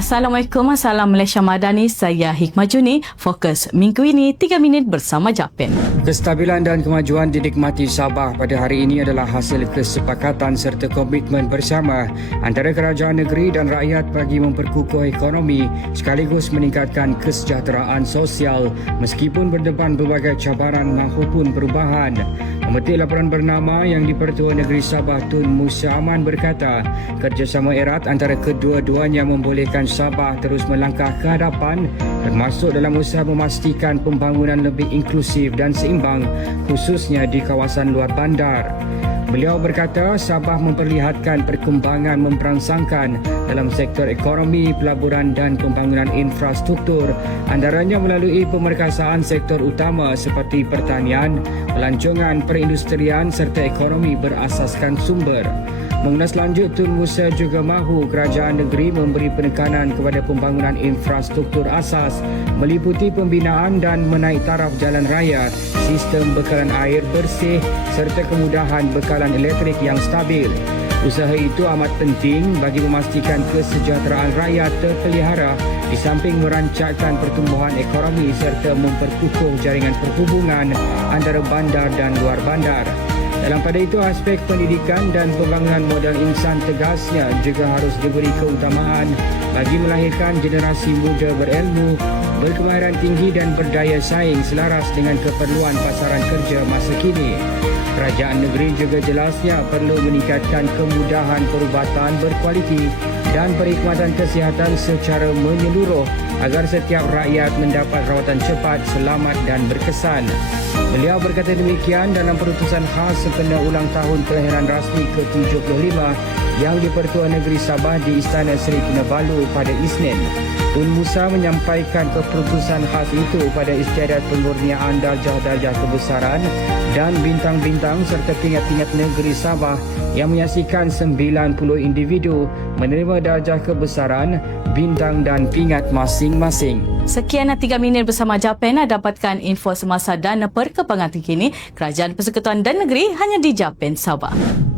Assalamualaikum, Salam Malaysia Madani. Saya Hikmah Juni. Fokus minggu ini 3 minit bersama Japan. Kestabilan dan kemajuan dinikmati Sabah pada hari ini adalah hasil kesepakatan serta komitmen bersama antara kerajaan negeri dan rakyat bagi memperkukuh ekonomi sekaligus meningkatkan kesejahteraan sosial meskipun berdepan berbagai cabaran maupun perubahan. Pemetik laporan bernama yang di-Pertua Negeri Sabah Tun Musa Aman berkata, kerjasama erat antara kedua-duanya membolehkan Sabah terus melangkah ke hadapan termasuk dalam usaha memastikan pembangunan lebih inklusif dan seimbang khususnya di kawasan luar bandar. Beliau berkata Sabah memperlihatkan perkembangan memperangsangkan dalam sektor ekonomi, pelaburan dan pembangunan infrastruktur antaranya melalui pemerkasaan sektor utama seperti pertanian, pelancongan, perindustrian serta ekonomi berasaskan sumber. Mengulas lanjut, Tun Musa juga mahu kerajaan negeri memberi penekanan kepada pembangunan infrastruktur asas meliputi pembinaan dan menaik taraf jalan raya, sistem bekalan air bersih serta kemudahan bekalan elektrik yang stabil. Usaha itu amat penting bagi memastikan kesejahteraan rakyat terpelihara di samping merancangkan pertumbuhan ekonomi serta memperkukuh jaringan perhubungan antara bandar dan luar bandar. Dalam pada itu, aspek pendidikan dan pembangunan modal insan tegasnya juga harus diberi keutamaan bagi melahirkan generasi muda berilmu, berkemahiran tinggi dan berdaya saing selaras dengan keperluan pasaran kerja masa kini. Kerajaan negeri juga jelasnya perlu meningkatkan kemudahan perubatan berkualiti dan perkhidmatan kesihatan secara menyeluruh agar setiap rakyat mendapat rawatan cepat, selamat dan berkesan. Beliau berkata demikian dalam perutusan khas sempena ulang tahun kelahiran rasmi ke-75 yang di-Pertua Negeri Sabah di Istana Seri Kinabalu pada Isnin. Tun Musa menyampaikan keputusan khas itu pada istiadat pengurniaan darjah-darjah kebesaran dan bintang-bintang serta pingat-pingat negeri Sabah yang menyaksikan 90 individu menerima darjah kebesaran, bintang dan pingat masing-masing. Sekian 3 minit bersama Japan. Dapatkan info semasa dan perkembangan terkini Kerajaan Persekutuan dan Negeri hanya di Japan Sabah.